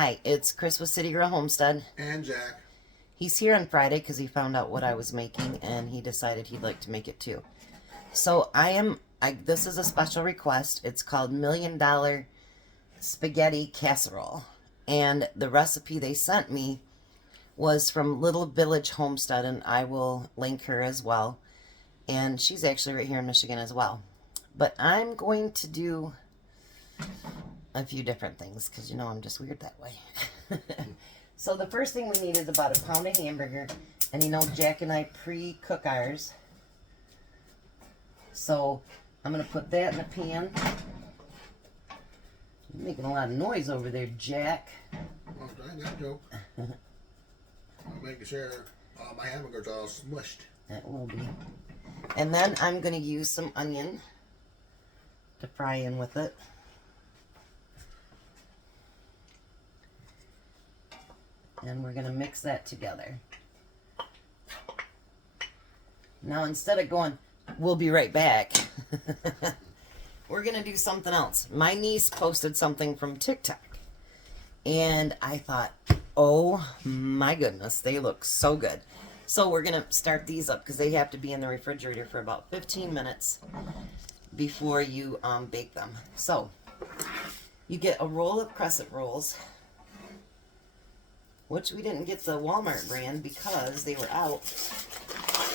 Hi, it's Chris with Citygirlhomestead. And Jack. He's here on Friday because he found out what I was making and he decided he'd like to make it too. So this is a special request. It's called $1,000,000 Spaghetti Casserole. And the recipe they sent me was from Little Village Homestead, and I will link her as well. And she's actually right here in Michigan as well. But I'm going to do a few different things because, you know, I'm just weird that way. So the first thing we need is about a pound of hamburger. And, you know, Jack and I pre-cook ours. So I'm going to put that in the pan. You're making a lot of noise over there, Jack. Well, I ain't that joke. I'm making sure my hamburger's all smushed. That will be. And then I'm going to use some onion to fry in with it. And we're going to mix that together. Now, instead of going, we'll be right back, we're going to do something else. My niece posted something from TikTok. And I thought, oh my goodness, they look so good. So we're going to start these up because they have to be in the refrigerator for about 15 minutes before you bake them. So you get a roll of crescent rolls, which we didn't get the Walmart brand because they were out.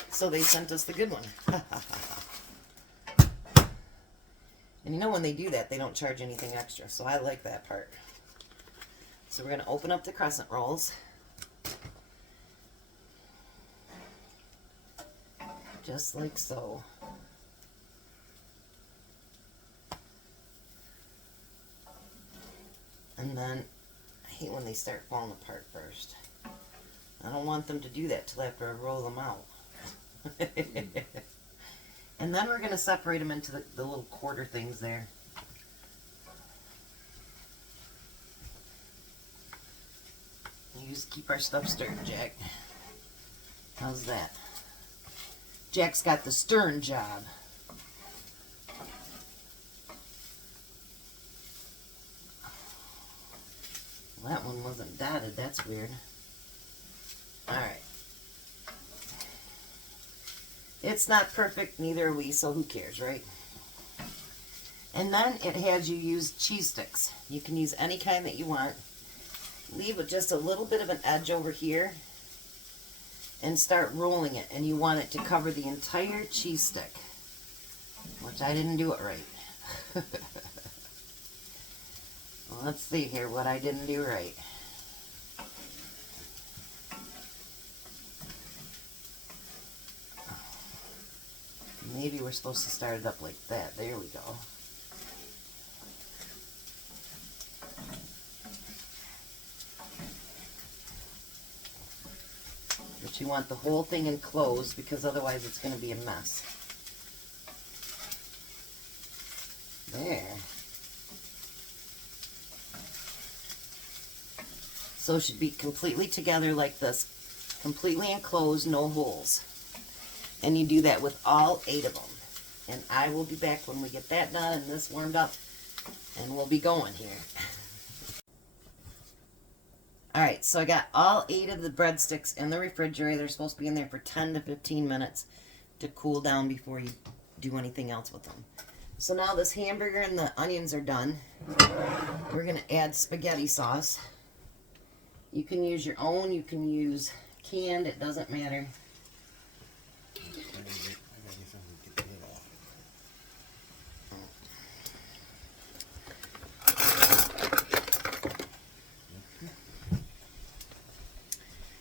So they sent us the good one. And you know when they do that, they don't charge anything extra. So I like that part. So we're going to open up the crescent rolls. Just like so. And then, I hate when they start falling apart first. I don't want them to do that till after I roll them out. And then we're going to separate them into the little quarter things there. You just keep our stuff stirred, Jack. How's that? Jack's got the stirring job. Well, that one wasn't dotted. That's weird. Alright. It's not perfect, neither are we, so who cares, right? And then it has you use cheese sticks. You can use any kind that you want. Leave with just a little bit of an edge over here and start rolling it. And you want it to cover the entire cheese stick, which I didn't do it right. Well, let's see here what I didn't do right. Maybe we're supposed to start it up like that. There we go. But you want the whole thing enclosed because otherwise it's going to be a mess. There. So it should be completely together like this. Completely enclosed, no holes. And you do that with all 8 of them. And I will be back when we get that done and this warmed up. And we'll be going here. Alright, so I got all 8 of the breadsticks in the refrigerator. They're supposed to be in there for 10 to 15 minutes to cool down before you do anything else with them. So now this hamburger and the onions are done. We're going to add spaghetti sauce. You can use your own, you can use canned, it doesn't matter.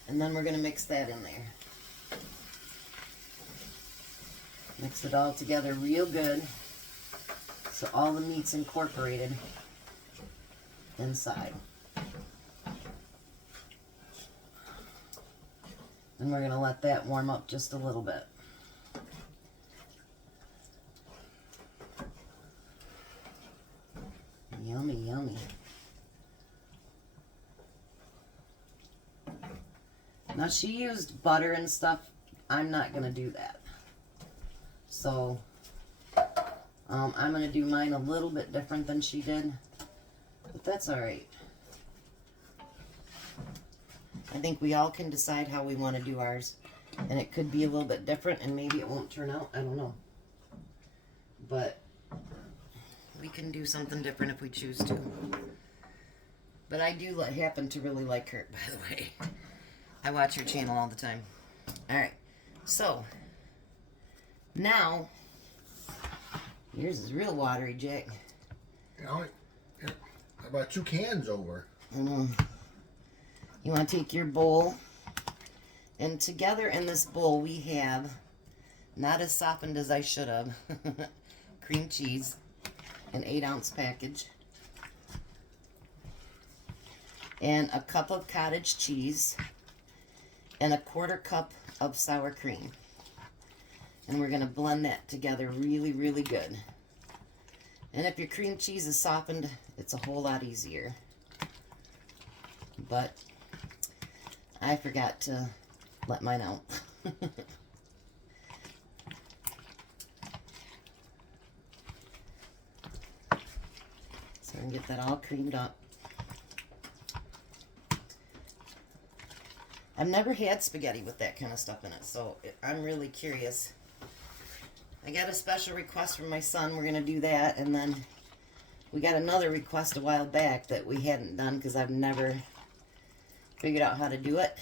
And then we're going to mix that in there. Mix it all together real good so all the meat's incorporated inside. And we're going to let that warm up just a little bit. Yummy, yummy. Now she used butter and stuff. I'm not going to do that. So I'm going to do mine a little bit different than she did. But that's alright. I think we all can decide how we want to do ours. And it could be a little bit different, and maybe it won't turn out. I don't know. But we can do something different if we choose to. But I do happen to really like her, by the way. I watch her channel all the time. Alright, so now, yours is real watery, Jack. You know, I bought 2 cans over. You want to take your bowl, and together in this bowl we have, not as softened as I should have, cream cheese, an 8-ounce package, and a cup of cottage cheese, and a 1/4 cup of sour cream. And we're going to blend that together really, really good. And if your cream cheese is softened, it's a whole lot easier. But I forgot to let mine out. So I can get that all creamed up. I've never had spaghetti with that kind of stuff in it, so I'm really curious. I got a special request from my son. We're going to do that, and then we got another request a while back that we hadn't done because I've never figured out how to do it.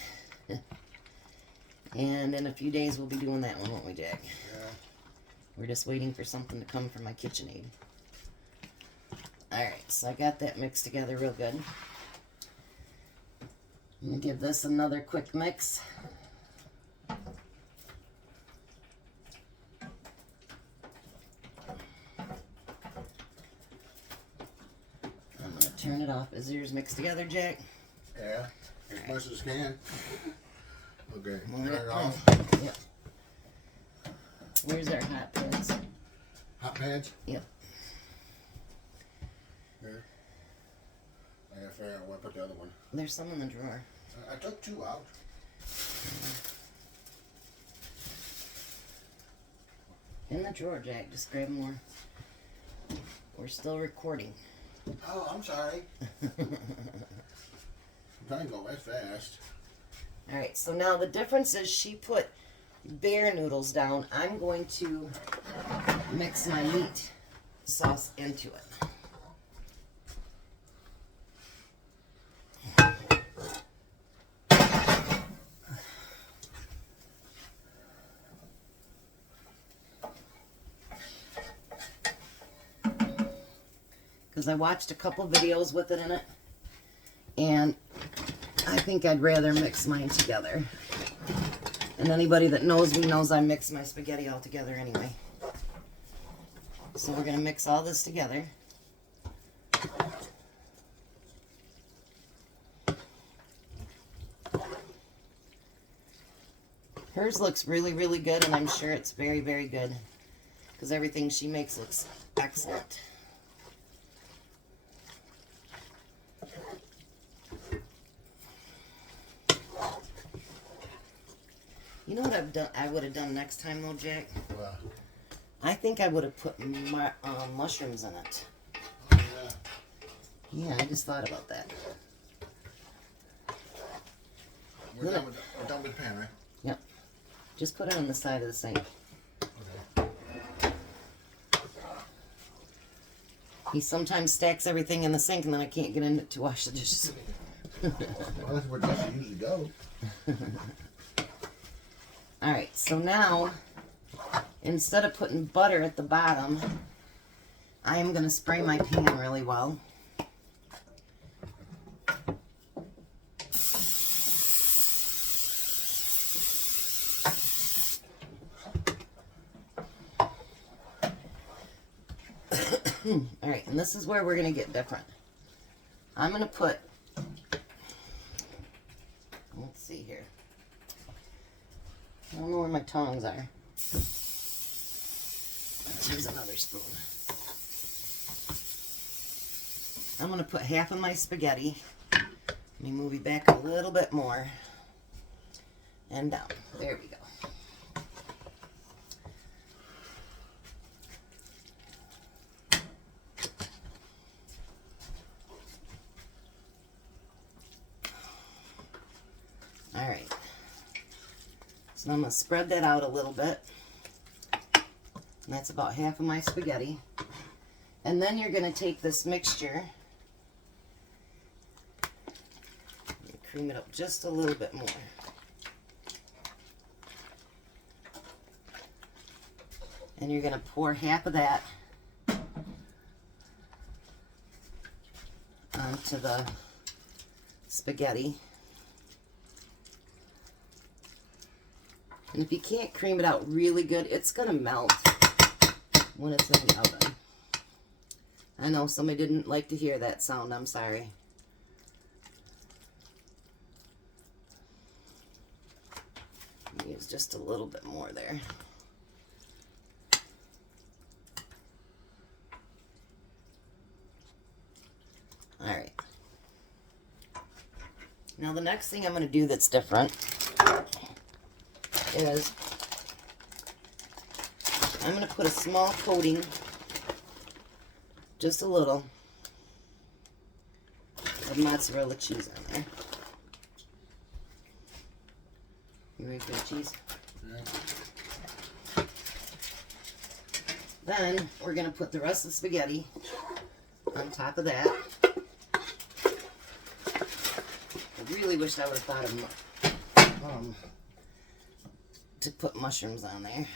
And in a few days we'll be doing that one, won't we, Jack? Yeah. We're just waiting for something to come from my KitchenAid. Alright, so I got that mixed together real good. I'm going to give this another quick mix. I'm going to turn it off. Is yours mixed together, Jack? Yeah, as much as can. Okay, Well, turn it off. Yep. Where's our hot pads? Hot pads? Yep. Here. I gotta figure out where I put the other one. There's some in the drawer. I took 2 out. In the drawer, Jack. Just grab more. We're still recording. Oh, I'm sorry. I'm trying to go as fast. Alright, so now the difference is she put bear noodles down. I'm going to mix my meat sauce into it. Because I watched a couple videos with it in it, and I think I'd rather mix mine together. And anybody that knows me knows I mix my spaghetti all together anyway. So we're going to mix all this together. Hers looks really, really good, and I'm sure it's very, very good. Because everything she makes looks excellent. You know what I would have done next time though, Jack? What? I think I would have put mushrooms in it. Oh, yeah. Yeah, I just thought about that. We're done with the pan, right? Yep. Just put it on the side of the sink. Okay. He sometimes stacks everything in the sink and then I can't get in it to wash the dishes. Well, that's where dishes usually go. Alright, so now, instead of putting butter at the bottom, I am going to spray my pan really well. Alright, and this is where we're going to get different. I'm going to put, let's see here. I don't know where my tongs are. Here's another spoon. I'm going to put half of my spaghetti. Let me move you back a little bit more. And down. There we go. So I'm going to spread that out a little bit. And that's about half of my spaghetti. And then you're going to take this mixture and cream it up just a little bit more. And you're going to pour half of that onto the spaghetti. And if you can't cream it out really good, it's going to melt when it's in the oven. I know somebody didn't like to hear that sound. I'm sorry. Use just a little bit more there. All right. Now the next thing I'm going to do that's different is I'm going to put a small coating, just a little, of mozzarella cheese on there. You ready for the cheese? Yeah. Then we're going to put the rest of the spaghetti on top of that. I really wish I would have thought of to put mushrooms on there.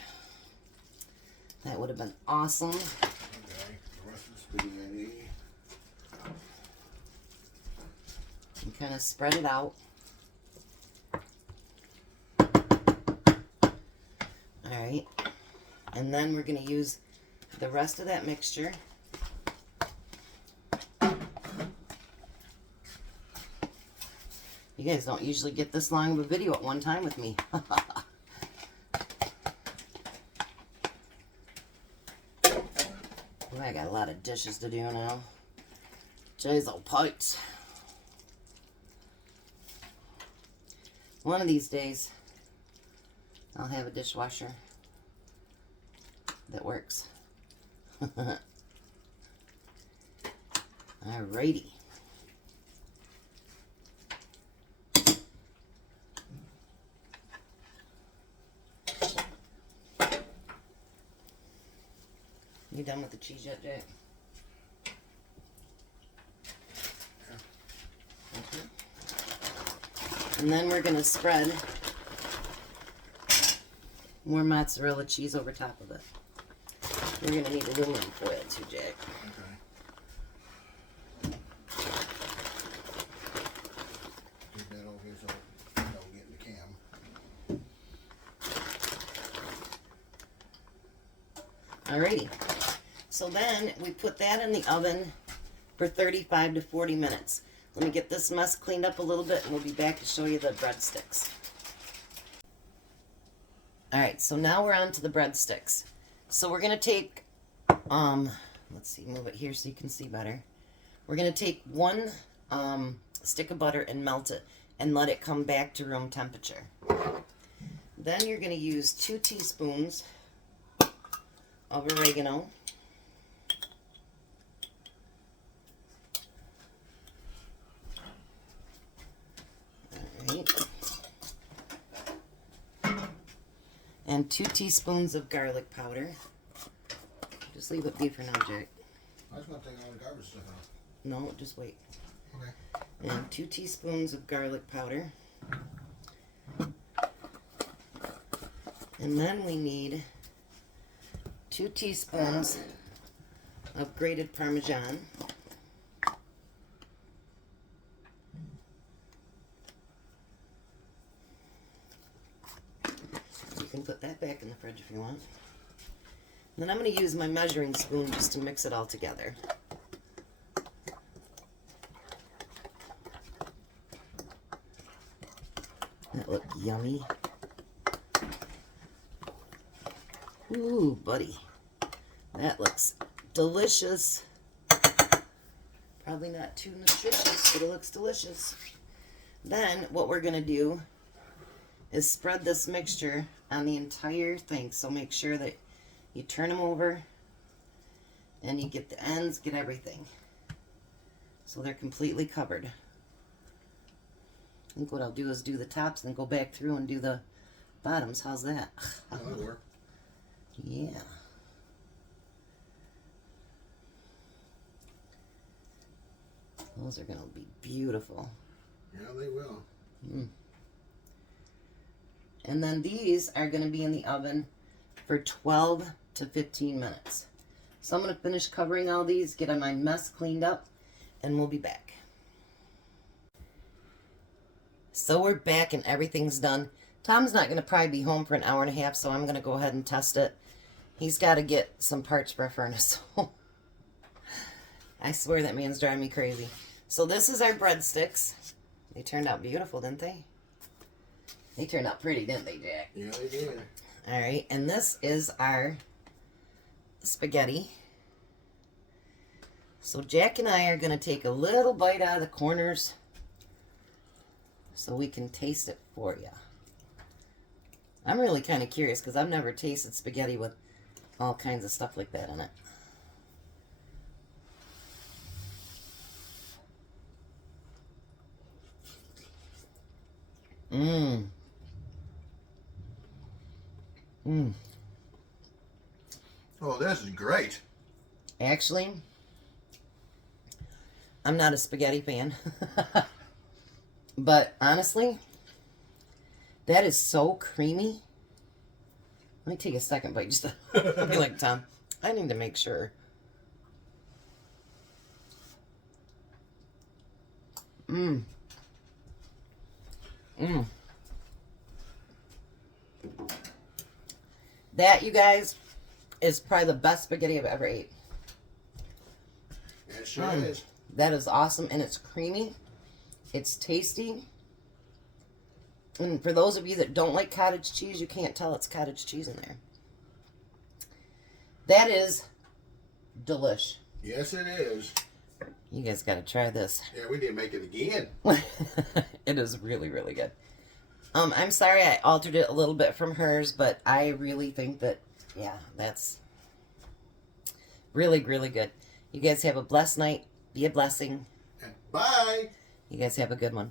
That would have been awesome. Okay, the rest of the spaghetti. And kind of spread it out. Alright. And then we're going to use the rest of that mixture. You guys don't usually get this long of a video at one time with me. I got a lot of dishes to do now. Jeez, oh, pipes. One of these days, I'll have a dishwasher that works. Alrighty. You done with the cheese yet, Jack? Okay. And then we're going to spread more mozzarella cheese over top of it. We're going to need aluminum foil too, Jack. Okay. Keep that over here so it don't get in the cam. Alrighty. So then we put that in the oven for 35 to 40 minutes. Let me get this mess cleaned up a little bit and we'll be back to show you the breadsticks. Alright, so now we're on to the breadsticks. So we're going to take, let's see, move it here so you can see better. We're going to take one stick of butter and melt it and let it come back to room temperature. Then you're going to use 2 teaspoons of oregano. Alright. And 2 teaspoons of garlic powder. Just leave it be for now, Jack. I was going to take all the garbage stuff out. No, just wait. Okay. And 2 teaspoons of garlic powder. And then we need 2 teaspoons of grated parmesan. You can put that back in the fridge if you want. Then I'm going to use my measuring spoon just to mix it all together. That looked yummy. Ooh, buddy. That looks delicious. Probably not too nutritious, but it looks delicious. Then what we're going to do is spread this mixture on the entire thing. So make sure that you turn them over and you get the ends, get everything. So they're completely covered. I think what I'll do is do the tops and go back through and do the bottoms. How's that? Oh, that'll work. Yeah. Those are going to be beautiful. Yeah, they will. Mm. And then these are going to be in the oven for 12 to 15 minutes. So I'm going to finish covering all these, get my mess cleaned up, and we'll be back. So we're back and everything's done. Tom's not going to probably be home for an hour and a half, so I'm going to go ahead and test it. He's got to get some parts for a furnace. I swear that man's driving me crazy. So this is our breadsticks. They turned out beautiful, didn't they? They turned out pretty, didn't they, Jack? Yeah, they did. All right, and this is our spaghetti. So Jack and I are going to take a little bite out of the corners so we can taste it for you. I'm really kind of curious because I've never tasted spaghetti with all kinds of stuff like that in it. Mmm. Mmm. Oh, this is great. Actually, I'm not a spaghetti fan. But honestly, that is so creamy. Let me take a second bite just to be like, Tom, I need to make sure. Mmm. Mmm. That, you guys, is probably the best spaghetti I've ever ate. It sure is. That is awesome, and it's creamy. It's tasty. And for those of you that don't like cottage cheese, you can't tell it's cottage cheese in there. That is delish. Yes, it is. You guys got to try this. Yeah, we need to make it again. It is really, really good. I'm sorry I altered it a little bit from hers, but I really think that, yeah, that's really, really good. You guys have a blessed night. Be a blessing. And bye. You guys have a good one.